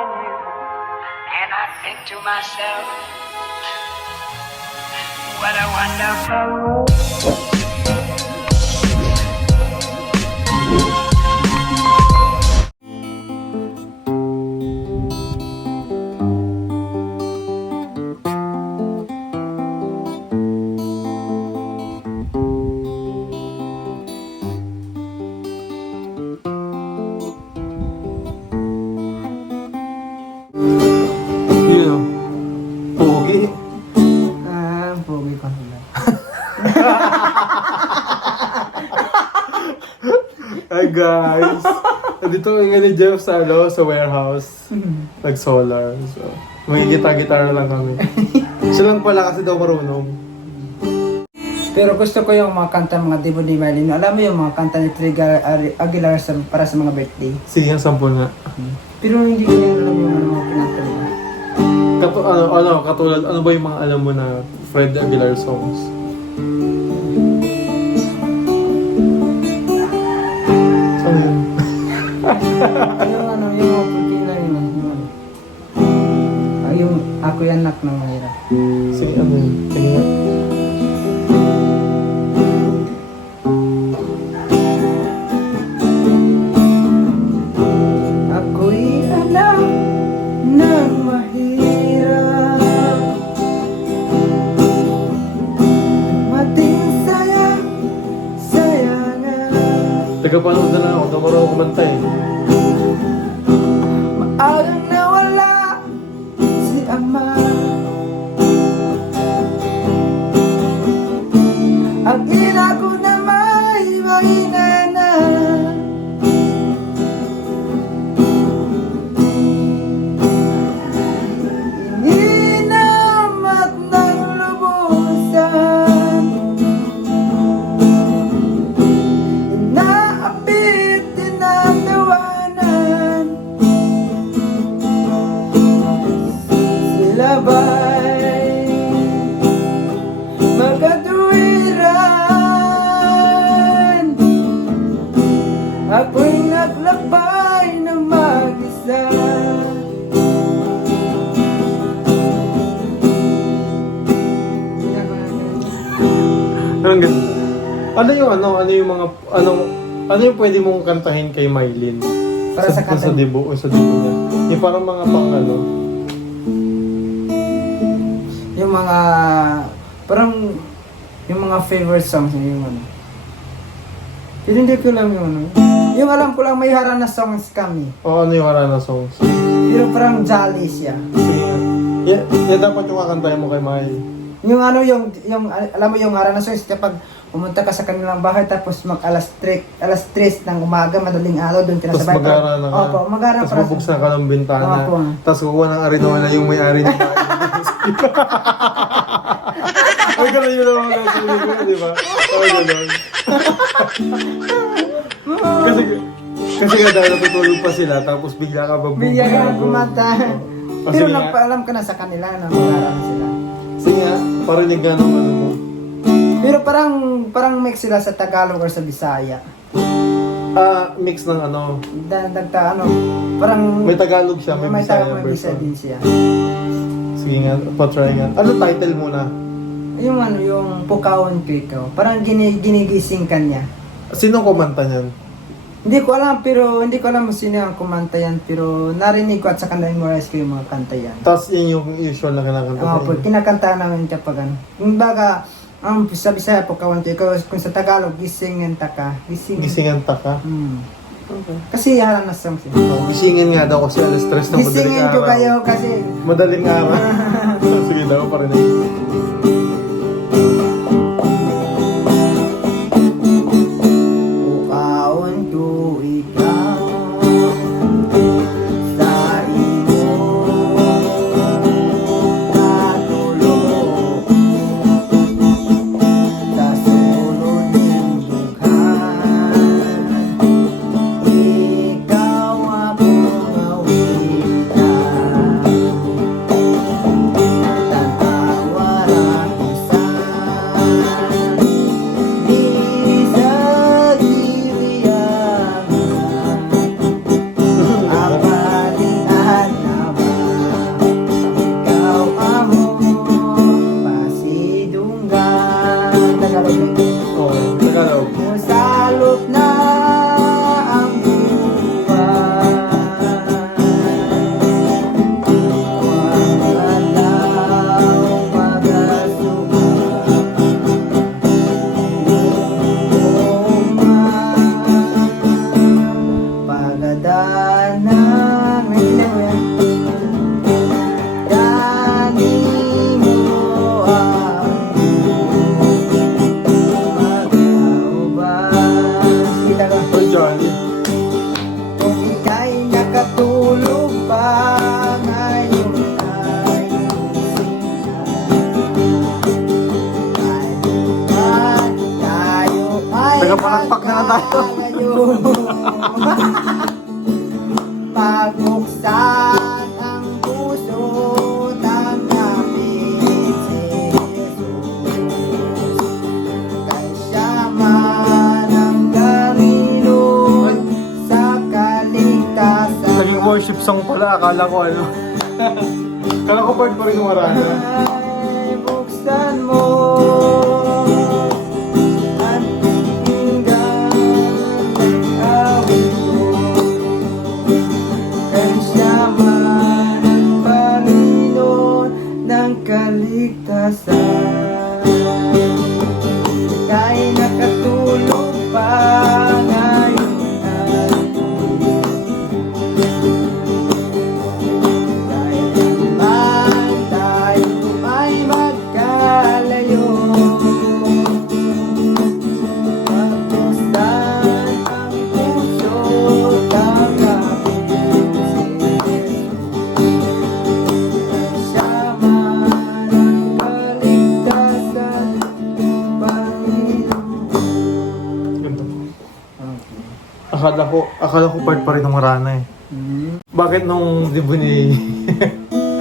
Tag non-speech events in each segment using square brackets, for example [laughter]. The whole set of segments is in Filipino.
in you. And I think to myself, what a wonderful world. Kami nga ni Jeff sa, ano, sa warehouse. Nag-solar. So, magigita-gitara lang kami. Siya lang pala kasi daw marunong. Pero gusto ko yung mga kanta mga Divo di Marlene. Alam mo yung mga kanta ni Triga Aguilar sa, para sa mga birthday. Sige, ang sample nga. Pero hindi ko yan alam yung mga kinanta nila. Katu ano, ano, katulad, ano ba yung mga alam mo na Fred Aguilar songs? Yung ano, yung puti na yun. Yung, ano. Yung ako yan nak ng mahirap. Sige, ano yun? Tagapanood na lang ako, marunong kumanta eh. Ano yung ano, yung mga, ano, ano yung pwede mong kantahin kay Mylene? Para sa kung kanta sa dibo o sa dibo niya. Yung parang mga pang ano. Yung mga parang yung mga favorite songs niya yung ano. Hindi ko alam yung ano. Yung alam ko lang may harana songs kami. O ano yung Harana songs. Pero parang jolly siya. Yan, yan dapat yung kakantahin mo kay Miley. Yung ano yung yung alam mo yung harana songs kapag pumunta ka sa kanilang bahay tapos mag alas 3 alas 3 ng umaga madaling araw doon ka na Tapos sa bahay. mag-aaral na. Opo, mag-aaral Tapos para bubuksan ka ng bintana. Opo. Tapos kukuha ng arinola yung may-ari ng bahay. [laughs] Ay, ganun yun naman nasa ko, di ba? Ay, ganun. kasi, kasi nga dahil natutulog pa sila, tapos bigla ka babog. Bigyan ka. Oh, Pero nagpaalam ka na sa kanila na mag-aaral na sila. Sige parinig nga ng ano mo. Pero parang parang mix sila sa Tagalog or sa Bisaya. Ah, mix ng ano. Da- Dagta ano, parang May Tagalog siya, may, may Bisaya Tagalog may Bisaya version. din siya. Sige nga, patry nga. Ano title muna? Yung ano, yung Pukawon ko ikaw. Parang gini, ginigising ka niya. Sino kumanta niyan? Hindi ko alam, pero hindi ko alam kung sino ang kumanta yan. Pero narinig ko at sa kanila memorize ko yung mga kanta yan. Tapos yun yung usual na kinakanta Oo, sa po, inyo. kinakanta namin kapag ano. Yung baga, ang sa Bisaya Pukawon ko ikaw, kung sa Tagalog, gising and taka. Gising. Gisingan ta ka. Hmm. Kasi halang na siya. Oh, gisingin nga daw kasi alas stress na madaling Gisingin ko araw. kayo kasi Madaling araw. [laughs] Sige daw, parinig. Akala ko ano. [laughs] Akala ko part pa rin ng Marana. [laughs] Akala ko, akala ko part pa rin ng Marana eh. Bakit nung dibo ni...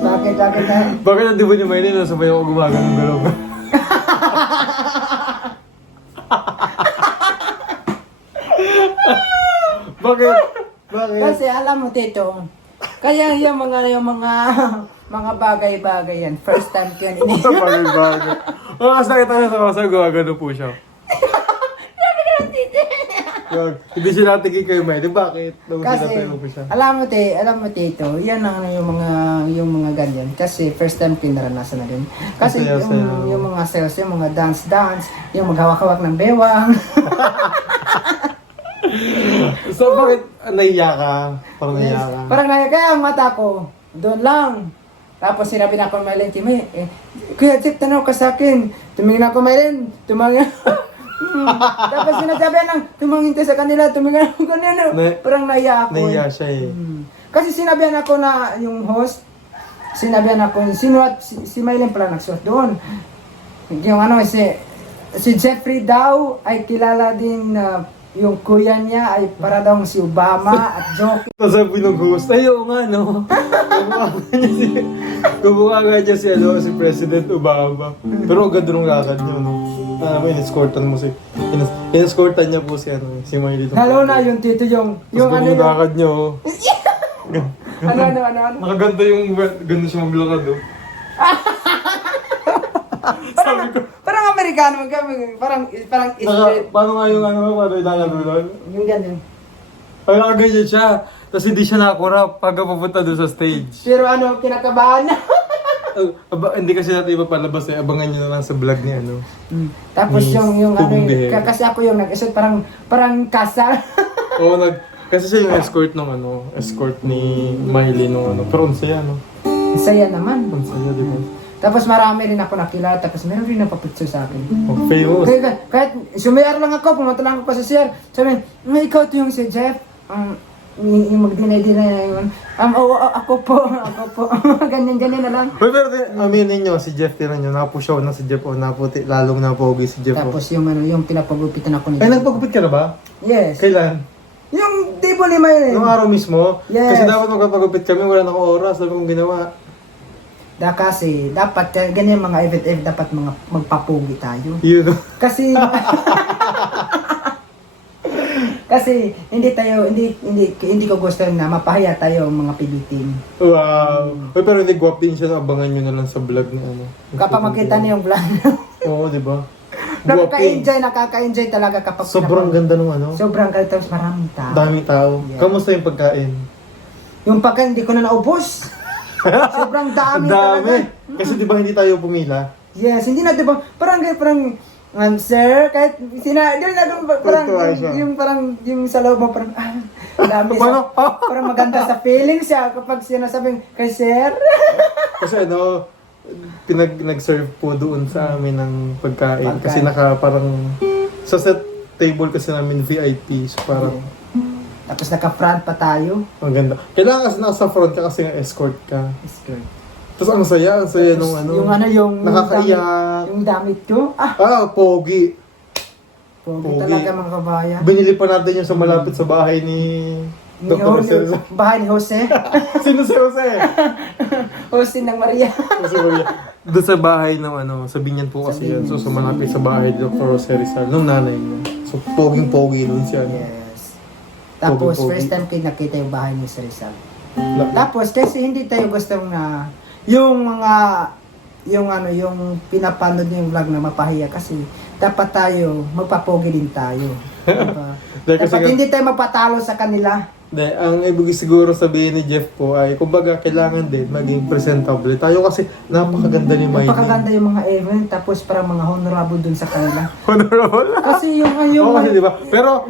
Bakit, bakit na? Bakit nung dibo ni Maylin nung sabay ako gumaga ng galong? Bakit? Bakit? Kasi alam mo, Tito, kaya yung mga, yung mga, mga bagay-bagay yan, first time ko yan ini. [laughs] Bagay bagay. Oh, kasi nakita niya sa masa, gumagano po siya. Yun. Hindi siya natigil kayo, Maylin. Bakit? Nung Kasi, sinatayo po siya. alam mo, te, alam mo, Tito, yan ang yung mga, yung mga ganyan. Kasi first time ko yung naranasan na rin. Kasi Masaya, yung, masaya. yung mga sales, yung mga dance-dance, yung maghawak-hawak ng bewang. [laughs] So, bakit ah, naiya ka? Parang naiya ka. Parang naya, kaya ang mata ko, doon lang. Tapos sinabi na ako may Mylene, Kimi, eh, Kuya Jeff, tanaw ka sa akin. Tumingin ako, Mylene, tumangin. [laughs] Hmm. Tapos sinasabi lang, tumangin sa kanila, tumingin ako kanina. Na- Parang naiya ako. Naiya siya eh. Hmm. Kasi sinabihan ako na yung host, sinabihan ako, sinuat, si, si Mylene pala nagsuot doon. Yung ano, si, si Jeffrey daw ay kilala din na yung kuya niya ay para daw si Obama at Joker. Tapos [laughs] sabi ng host, ay oo nga no. Kumukha niya si, kumukha niya si, ano, si President Obama. Pero ang ganda nung lakad niya, no. Ah, may inescortan mo si, ines, inescortan niya po si, ano, si Miley. Lalo na yung tito yung, yung Tapos ano yung niya, oh. [laughs] ano ano ano ano. Nakaganda yung, ganda siya maglakad, oh. [laughs] Sabi ko, Parang Amerikano, parang, parang naka, Israel. paano nga yung ano, paano mo doon? Yung ganyan. Ay, nakaganyan siya. Tapos hindi siya nakakura pagka pupunta doon sa stage. Pero ano, kinakabahan na. [laughs] Uh, aba, hindi kasi natin ipapalabas eh. Abangan nyo na lang sa vlog ni ano. Tapos Ni yung, yung ano, yung- kasi ako yung nag-isot, parang, parang kasal. [laughs] Oo, nag... Kasi siya yung escort ng ano, escort ni Miley nung ano. Pero ang saya, no? Saya naman. Ang saya, di ba? Tapos marami rin ako nakilala, tapos meron rin napapicture sa akin. Oh, famous. Kahit, kahit sumayar lang ako, pumunta lang ako pa sa sir. Sabi, "Ah, ikaw to yung si Jeff. Um, yung, mag-dinay-dinay na yun. Um, oo, oo, ako po, [laughs] ako po. [laughs] Ganyan-ganyan na lang. Uy, pero di- aminin nyo, si Jeff, tinan nyo, napusyaw na si Jeff o naputi, lalong napogi si Jeff. oh. Tapos yung ano, yung pinapagupitan ako ni Ay, nagpagupit ka na ba? Yes. Kailan? Yung di ni Maylin. Nung araw mismo? Yes. Kasi dapat magpapagupit kami, wala na akong oras, sabi kong ginawa. Da kasi, dapat, eh, ganyan mga event-event, dapat mga magpapugi tayo. Yun. Kasi [laughs] Kasi hindi tayo hindi hindi hindi ko gusto na mapahiya tayo mga pibitin. wow. Uy, pero hindi guwap din siya, abangan nyo na lang sa vlog ni ano. Kapag makita niyo yung vlog. Oo, di ba? [laughs] Nakaka-enjoy, nakaka-enjoy talaga kapag Sobrang pinapag- ganda nung ano. Sobrang ganda tapos maraming tao. Daming tao. Yeah. Kamusta yung pagkain? Yung pagka hindi ko na naubos. [laughs] Sobrang Ang dami, dami. talaga. Kasi di ba hindi tayo pumila? Yes, hindi na 'di ba? Parang parang um, sir, kahit sina, yun na yung parang yung, yung parang yung sa loob mo parang ah, dami [laughs] sa, parang maganda sa feeling siya kapag sinasabing kay sir. [laughs] Kasi ano, pinag nag-serve po doon sa amin ng pagkain. Pagkain. Kasi naka parang sa set table kasi namin VIP. So parang Tapos naka-front pa tayo. Ang ganda. Kailangan kasi nasa front ka kasi nga escort ka. Skirt. Tapos ang saya, ang saya nung ano. Yung ano, yung... Nakakaiyak. Yung damit ko. Ah, Ah, pogi. pogi Pogi. talaga mga kabayan. Binili pa natin yung sa malapit sa bahay ni Ni Dr. Jose, Jose. bahay ni Jose. [laughs] Sino si Jose? [laughs] Jose ng Maria. Kasi Maria. Doon sa bahay ng ano, sa Binyan po kasi yan. So, sa malapit sa bahay ni Dr. Jose Rizal, nung nanay niya. So, poging-pogi nun siya. yes. Tapos, Pogi-pogi. first time ko nakita yung bahay ni Rizal. La- Tapos, kasi hindi tayo gustong na yung mga yung ano, yung pinapanood yung vlog na mapahiya kasi dapat tayo, magpapogi din tayo. Diba? [laughs] Dapat hindi tayo magpatalo sa kanila. Hindi, ang ibig siguro sabihin ni Jeff po ay, kumbaga, kailangan din maging presentable. Tayo kasi napakaganda ni Miley. Napakaganda yung mga event, tapos parang mga honorable dun sa kanila. [laughs] Honorable. Kasi yung, yung, Oo, kasi di ba? Pero,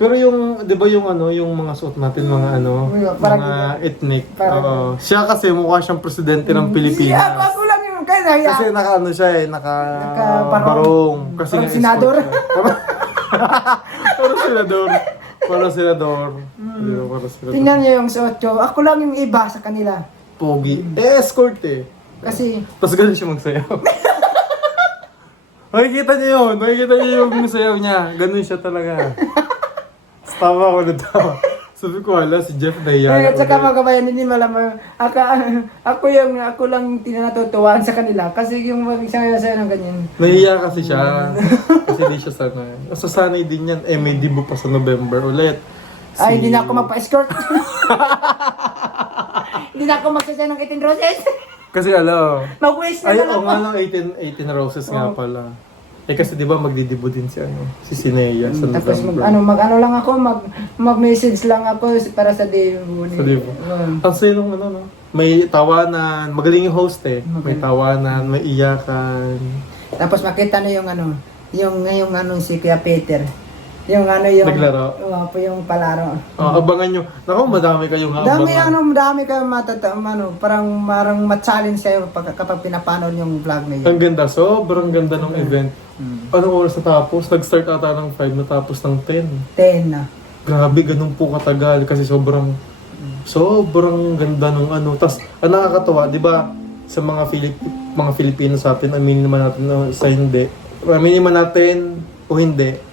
pero yung, di ba yung ano, yung mga suot natin, mga ano, Parang- mga ethnic. parang- Oo. Siya kasi mukha siyang presidente ng Yeah, Pilipinas. ako lang yung kaya. Kasi naka ano siya eh, naka, Naka-barong. barong. Kasi Parang nga senador. escort siya. [laughs] Parang senador. Parang senador. Di ba, parang senador. Tingnan niyo yung suot ko. Ako lang yung iba sa kanila. Pogi. Eh, escort eh. Kasi, Tapos ganun siya magsayaw. [laughs] Makikita niyo yun. Makikita niyo yung sayaw niya. Ganun siya talaga. [laughs] Tawa ako na tawa. Sabi ko, hala, si Jeff na Ay, yan. at saka mga kabayan, hindi malamang, aka, ako yung, ako lang tinatutuwaan sa kanila. Kasi yung mag-isang sa'yo ng ganyan. Nahiya kasi siya. kasi di siya sanay. Sasanay din yan. Eh, may dibo pa sa November ulit. Ay, hindi na ako magpa-escort. [laughs] hindi na ako magsasay ng 18 roses. Kasi alam. Mag-waste na Ay, lang oo ako. nga lang, 18, 18 roses nga Oo. pala. Eh kasi di ba magdidibo din si ano, si Sinea sa Tapos mag, ano, mag ano lang ako, mag, mag-message lang ako para sa Devo. Sa Devo. Um, Ang saya nung ano, no? May tawanan, magaling yung host eh. May tawanan, may iyakan. tapos makita na yung ano, yung ngayong ano si Kuya Peter. Yung ano yung... Naglaro? Oo, po yung palaro. Ah, abangan nyo. Naku, madami kayong Hmm. Dami abangan. ano, dami kayo matata, ano, parang marang ma-challenge kayo pag, kapag pinapanood yung vlog na yun. Ang ganda, sobrang ganda ng event. Mm. Anong oras natapos? Nag-start ata ng 5, natapos ng 10. 10 na. Grabe, ganun po katagal kasi sobrang sobrang ganda nung ano. Tapos, ang nakakatawa, di ba, sa mga Filip mga Filipino sa atin, aminin naman natin na sa hindi. Aminin man natin o hindi.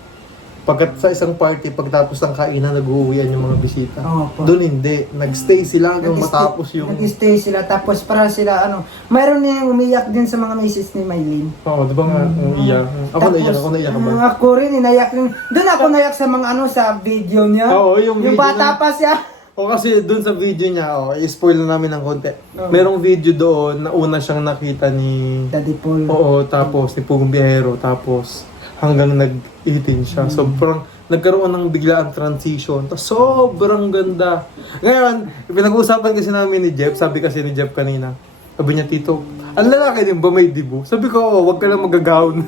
Pagkat sa isang party, pagtapos ng kainan, nag-uuwian yung mga bisita. Oo po. Doon hindi. Nag-stay sila hanggang Nag-stay- matapos yung... Nag-stay sila, tapos para sila, ano, mayroon niya yung umiyak din sa mga misis ni Maylin. Oo, di ba nga, ang iyak. Ako naiyak, ako naiyak ka ba? ah, ako rin, inayak rin. Doon ako naiyak sa mga ano, sa video niya. Oo, yung Yung video bata na- pa siya. O kasi dun sa video niya, oh, i-spoil na namin ng konti. Oo. Merong video doon na una siyang nakita ni... Daddy Paul. Oo, tapos ni Pugong Biyahero, tapos hanggang nag-18 siya. Sobrang nagkaroon ng biglaang transition. Tapos sobrang ganda. Ngayon, pinag-uusapan kasi namin ni Jeff, sabi kasi ni Jeff kanina, sabi niya, Tito, ang lalaki din ba may dibo? Sabi ko, oo, wag ka lang magagaon. [laughs]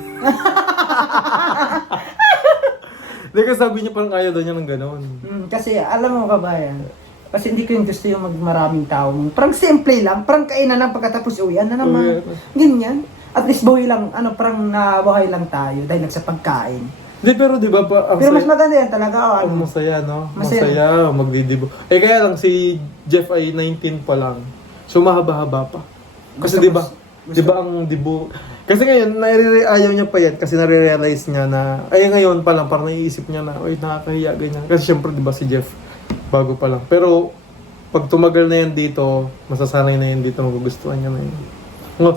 Hindi kasi sabi niya parang ayaw daw niya ng ganon. Mm, kasi alam mo kabayan, kasi hindi ko yung gusto yung magmaraming tao. Parang simple lang, parang kainan lang pagkatapos uwian na naman. Ganyan. At least buhay lang, ano, parang nabuhay lang tayo dahil nagsapagkain. Hindi, pero di ba pa, ang Pero mas saya- maganda yan talaga. Oh, Ang ano. masaya, no? Masaya. Masaya, magdidibo. Eh, kaya lang, si Jeff ay 19 pa lang. So, mahaba-haba pa. Kasi, Gusto di ba, ko- gusto- di ba ang dibo... Kasi ngayon, nare- ayaw niya pa yan kasi nare-realize niya na, ay ngayon pa lang, parang naiisip niya na, ay, nakakahiya, ganyan. Kasi syempre, di ba, si Jeff, bago pa lang. Pero, pag tumagal na yan dito, masasanay na yan dito, magugustuhan niya na yan. Ngo,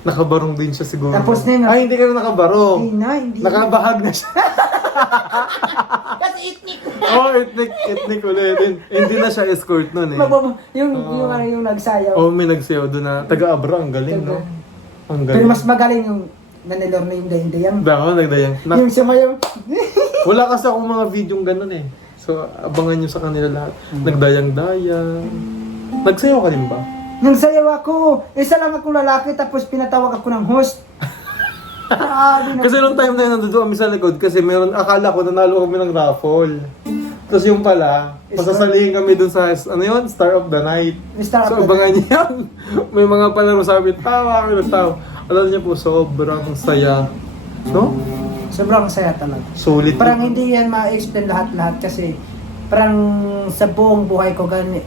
nakabarong din siya siguro. Tapos na yun, Ay, hindi ka na nakabarong. Hindi na, hindi. Nakabahag na siya. Kasi ethnic. Oo, oh, ethnic, ethnic ulit. Hin- Hindi na siya escort nun eh. Magbaba, yung, Oo. yung, ano, yung nagsayaw. Oo, oh, may nagsayaw doon na taga-abra, ang galing, no? Ang Pero galing. mas magaling yung nanilor na yung dayan-dayan. Dako, nagdayang. Na, Yung sumayaw. [laughs] wala kasi akong mga video ganun eh. So, abangan nyo sa kanila lahat. Nagdayang-dayang. Nagsayaw ka din ba? Nang sayaw ako, isa lang akong lalaki tapos pinatawag ako ng host. [laughs] Grabe na. Kasi nung time na yun, nandito kami sa likod kasi meron, akala ko nanalo kami ng raffle. Tapos yung pala, pasasalihin kami dun sa, ano yun, Star of the Night. Star so, of the abangan niyo yan. [laughs] May mga palaro sabi, tawa kami ng tao. Alam niyo po, sobrang saya. No? Sobrang saya talaga. Sulit. Parang hindi yan ma-explain lahat-lahat kasi parang sa buong buhay ko gani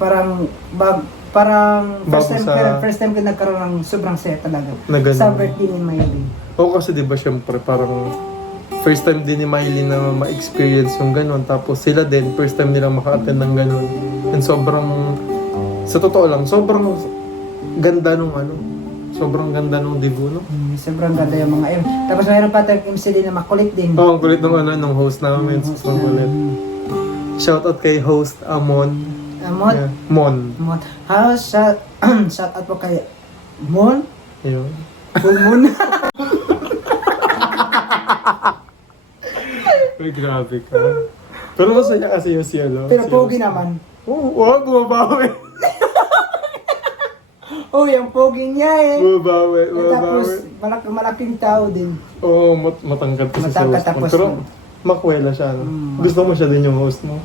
parang bag parang first Bago time sa- first time ko nagkaroon ng sobrang saya talaga Na ganun. sa birthday ni Miley. Oo kasi di ba syempre parang first time din ni Miley na ma-experience yung ganun. Tapos sila din, first time nila maka-attend ng ganun. And sobrang, sa totoo lang, sobrang ganda nung ano. Sobrang ganda nung debut, no? Hmm, sobrang ganda yung mga M. Tapos mayroon pa tayong MC din na makulit din. Oo, ang kulit nung ano, nung host namin. Sobrang kulit. Shoutout kay host Amon. Amot. Yeah. Mon. Amot. Ha, shout, [clears throat] shout out po kay Mon. Yun. Full moon. Uy, grabe ka. Pero masaya kasi yung ano. Pero si- pogi naman. Oo, oh, bumabawi. [laughs] Oh, yung pogi niya eh. Bumabawi, Eh, Tapos bumabawi. malak malaking tao din. Oo, mat matangkad kasi Matangkad, sa host mo. tapos Pero ma- makwela siya, no? Mm. Gusto mo siya din yung host mo.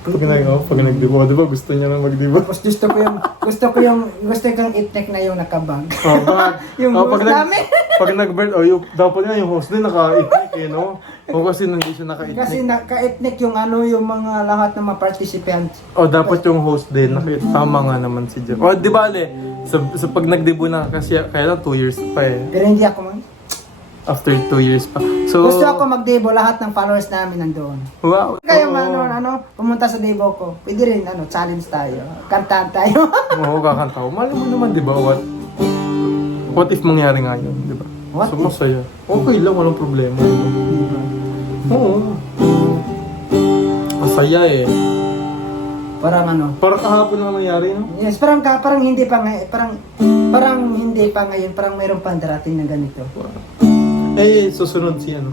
Pag nag, oh, pag nagdibo, di ba gusto niya na magdibo? Tapos gusto ko yung gusto ko yung gusto ko yung itnek na yung nakabag. Oh, bak. [laughs] Yung oh, host namin. pag nag-bird, oh, yung, dapat nga yung host din naka-itnik eh, no? O kasi hindi siya naka-itnik. Kasi naka-itnek yung ano yung mga lahat ng mga participants. O dapat yung host din, nakita tama nga naman si Jeff. O di ba, Ale, sa, sa pag nagdebo na kasi kaya lang 2 years pa eh. Pero hindi ako man. After 2 years pa. So, Gusto ako mag-debo lahat ng followers namin nandoon. Wow. Kaya Oo. ano, ano, pumunta sa debo ko. Pwede rin, ano, challenge tayo. Kantahan tayo. [laughs] Oo, kakanta ko. Mali mo naman, di ba? What, what if mangyari nga yun, di ba? What so, masaya. Okay lang, walang problema. Di ba? Oo. Masaya eh. parang ano. Parang kahapon lang nangyari, no? Yes, parang, ka- parang hindi pa ngay- parang, parang hindi pa ngayon, parang mayroon pang darating na ganito. Eh, susunod si ano?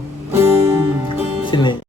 Si Nate.